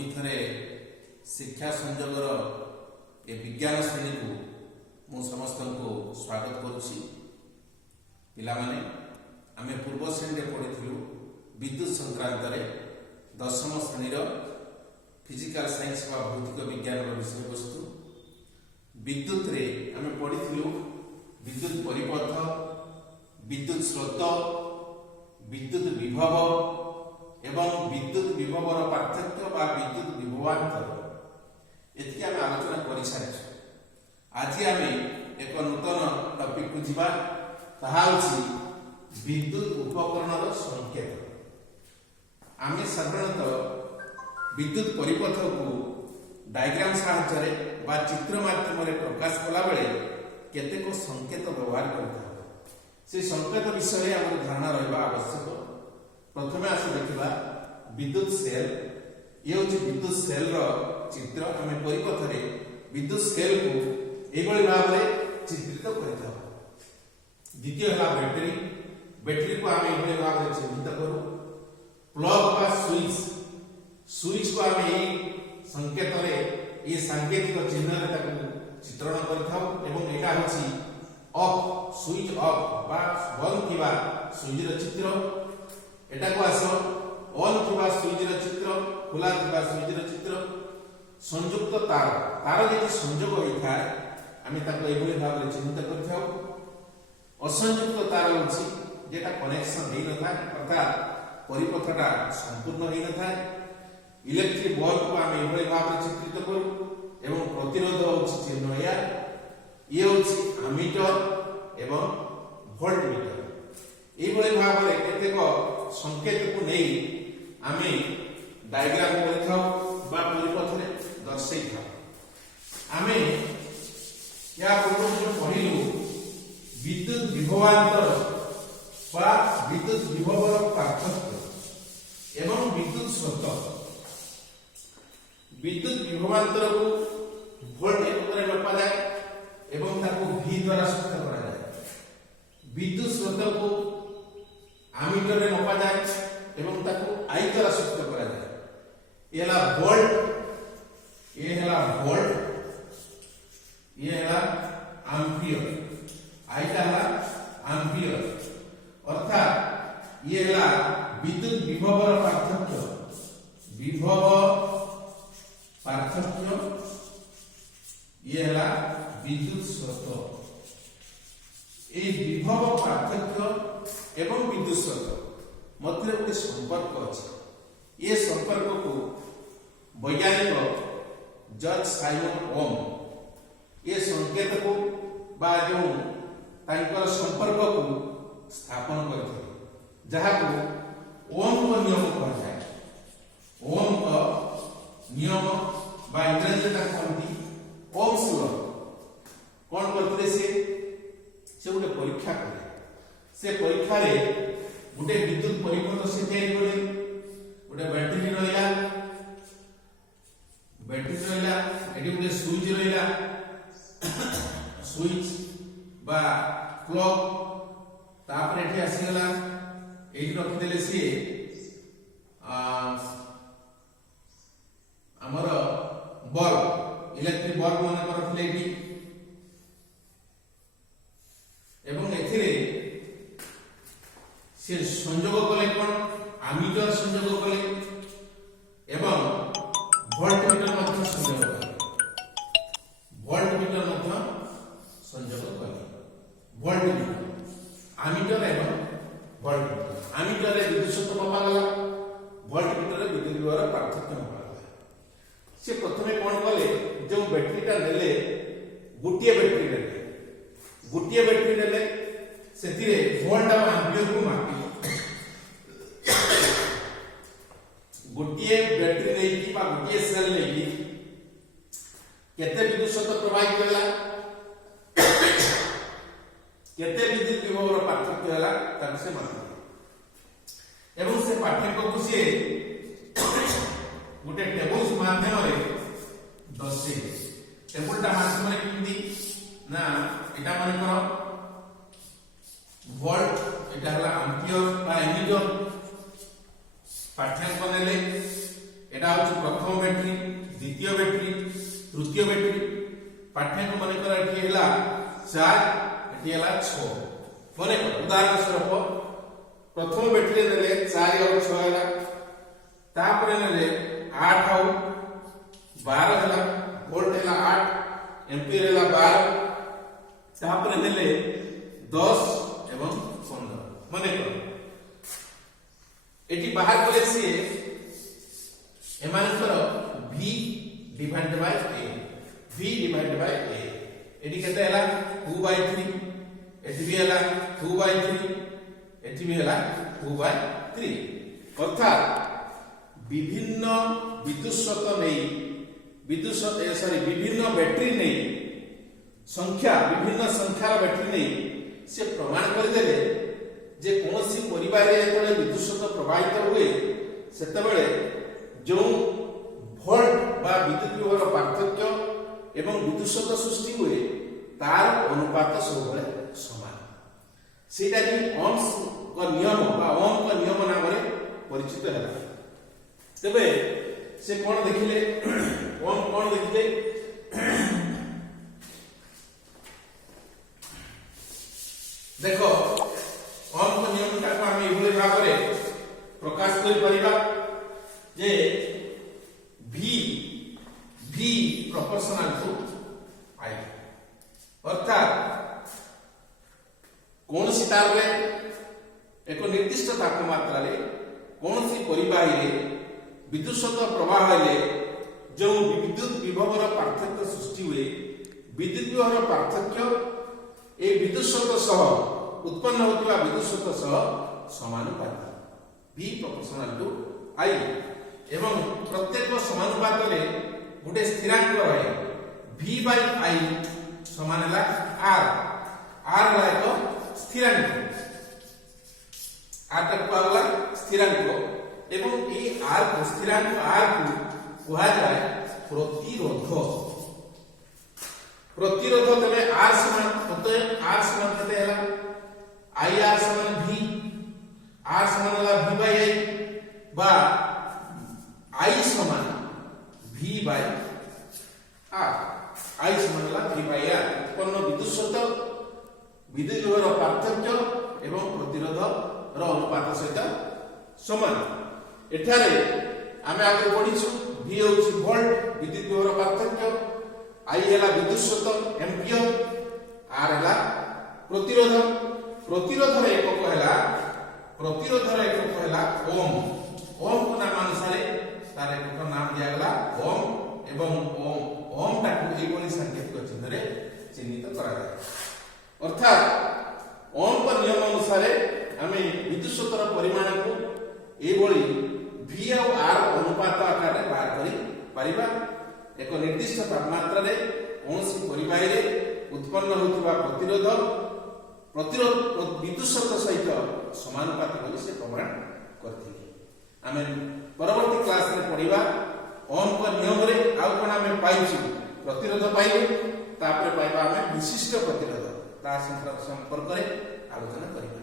पुणी थे शिक्षा संजोगर ए विज्ञान श्रेणी को मु समस्त को स्वागत करुच्ची। पिलामाने आमे पूर्व श्रेणी पढ़ी विद्युत संक्रांत दशम श्रेणी फिजिकल साइंस व भौतिक विज्ञान विषय वस्तु विद्युत रे आमे पढ़ी विद्युत परिपथ, विद्युत स्रोत, विद्युत विभव एवं विद्युत विभवर पार्थक्य बा विद्युत विभवांतर एति आमे आलोचना कर सारी। आज आमे एक नूतन टॉपिक को जीवा, ताहा होछि विद्युत उपकरणर संकेत। आमे साधारणतः विद्युत परिपथ को डायग्राम सहायता बा चित्र माध्यम प्रकाश कला बेले केतेक संकेत व्यवहार करता से संकेत विषय आम धारणा रहा आवश्यक। प्रथमे आस देखा विद्युत सेल। ये हूँ विद्युत सेल चित्र। आम परिपथ रे विद्युत सेल को यह भाव में चित्रित करता। द्वितीय है बैटेरी। बैटेरी को आम ये भाव में चिन्हित करूँ। प्लग बा स्विच, स्विच को आम यही संकेत ये सांकेतिक चिन्ह चित्रण कर ऑफ स्विच ऑफ बा बंद किबा स्विच र चित्र। एटा को आस ऑन किबा स्विच र चित्र, खुला किबा स्विच र चित्र। संयुक्त तार, तार जे संयोग होता है आमे ताको एभली भाव में चिन्हित करथाउ। असंयुक्त तार होछि जेटा कनेक्शन हेइ नथा, अर्थात परिपथटा संपूर्ण हेइ नथा। इलेक्ट्रिक बल्ब को आमे एभली भाव में चित्रित करू एवं प्रतिरोध होछि चिन्ह या ये हूँ आमीटर एवं वोल्टमीटर। यही भाव में केतेक संकेत को नहीं आमे डायग्राम परिपथ में दर्शई था। आमे या पूर्व जो पढ़िलु विद्युत विभवांतर बा विद्युत विभवर पार्थक्य एवं विद्युत स्रोत। विद्युत विभवांतर को वोल्ट एकक मापा जाए एवं ताको V द्वारा सूचित करा जाए। विद्युत स्रोत को आमीटर रे मापा जाए एवं ताको I द्वारा सूचित करा जाए। ये हला वोल्ट, ये हला वोल्ट, ये हला एम्पियर। I का हला एम्पियर। अर्थात ये हला विद्युत विभवर पार्थक्य, विभव पार्थक्य, ये हला विद्युत स्रोत। ए विभव पार्थक्य एवं विद्युत स्रोत मध्य गोटे संपर्क अच्छे। ये संपर्क को वैज्ञानिक जॉर्ज साइमन ओम ये संकेत को बा जो तांकर संपर्क को स्थापन करते, जहाँ को ओम को नियम कहा जाए। ओम का नियम बा इंग्रजी का कहती ओम्स लॉ। कौन करते से गोटे परीक्षा करे। से परीक्षा रे गोटे विद्युत परिपथ से तैयारी कले। गोटे बैटरी रहिला, एटी गोटे स्विच रहिला, स्विच बा प्लग। तापर एठी आसीगला एठी रखि देले सी हमर बल्ब, इलेक्ट्रिक बल्ब मन करथिले एठी एवं एथिरे से संयोग कले कोन आमीटर संयोग कले एवं वोल्टमीटर मध्य संयोग कले। वोल्टमीटर मध्य संयोग कले। वोल्टमीटर आमीटर एवं वोल्टमीटर। आमीटर रे विद्युत स्रोत मापा गला, वोल्टमीटर रे विद्युत विभवर पार्थक्य मापा गला। से प्रथमे कोन कले जो बैटरीटा नेले गोटिए बैटरी नेले, गोटिए बैटरी नेले सेतिरे वोल्ट और एम्पियर को मापी। गोटिए बैटरी नहीं बा गोटिए सेल नहीं केते विद्युत स्रोत प्रवाहित करला, केते विद्युत विभवर पार्थक्य होला तार से मापी। एवं से पाठ्यक्रम को से गोटे टेबल्स माध्यम रे दर्शे। टेबलटा माध्यम रे किंदी ना एटा माने करो वोल्ट, एटा हला एम्पियर बा एमीटर। पाठ्यांक नेले एटा होची प्रथम बैटरी, द्वितीय बैटरी, तृतीय बैटरी। पाठ्यांक मन कर एठी हैला 4, एठी हैला 6। मन कर उदाहरण स्वरूप प्रथम बैटरी नेले 4 और 6 हैला, तापरे नेले 8 और 12 हैला, वोल्ट हैला 8, एम्पियर हैला 12, तापरे नेले 10 एवं 15। मन कर एटी बाहर कले से एमानकर v divided by a, v divided by a eighty केते हैला 2/3, एटी भी हैला 2/3, एटी भी हैला 2/3। अर्थात विभिन्न विद्युत नहीं विभिन्न बैटरी नहीं संख्या विभिन्न संख्यार बैटरी नहीं से प्रमाण कर देले जे कोनोसी परिवार रे जेतले विद्युत प्रवाहित हुए सेतबेले जो वोल्ट बा विद्युत विभवर पार्थक्य एवं विद्युत सृष्टि हुए तार अनुपात सब समान। सेटा कि ओम्स का नियम बा ओम का नियम नाम रे परिचित हैला। तबे से कोन देखिले ओम कोन देखिले देखो ओम का नियम का हम एभले भाव रे प्रकाश कर परिबा जे v प्रोपोर्शनल टू I। अर्थात कौन सी तार रे एक निर्दिष्ट तापमात्रा रे कौन सी परिवाही रे विद्युत प्रवाह रे जो विद्युत विभवर पार्थक्य सृष्टि हुए विद्युत विभवर पार्थक्य ए विद्युत सह उत्पन्न होतिबा विद्युत सह समानुपाती v प्रोपोर्शनल टू I। एवं प्रत्येक समानुपात रे गोटे स्थिरांक रहे v by I समान है r। r है एक स्थिरांक, r तक वाला स्थिरांक एवं ये r को स्थिरांक r को कहा जाए प्रतिरोध। प्रतिरोध तबे r समान होते r समान कते हैला I r समान v, r समान हैला v by I बा I समान v by r, I समान हैला v by r। उत्पन्न विद्युत विभवर पार्थक्य एवं प्रतिरोध रो अनुपात सहित समान। एठारे आमे आगे पढिछु v होछि वोल्ट विद्युत विभवर पार्थक्य, I हैला विद्युत एम्पियर, r हैला प्रतिरोध। प्रतिरोध रे एकक हैला ओम। ओम को नाम अनुसार तार एकक नाम दिया गला ओम एवं ओम ताकू एभली सांकेतिक चिन्ह रे चिन्हित करा जाय। अर्थात ओम का नियम अनुसार आमे विद्युत परिमाण को एभली v और r अनुपात आकार रे बाहर करी परिबा। एक निर्दिष्ट तापमात्रा रे कोनसी परिवाही रे उत्पन्न होतिबा प्रतिरोध विद्युत सहित समानुपाती बोली से प्रमाण करथिले। आमे परवर्ती क्लास रे पढिबा ओम का नियम रे आउ कोन आमे पाइछु प्रतिरोध पाइले तापर पाइबा आमे विशिष्ट प्रतिरोध ता संपर्क रे आलोचना करिबा।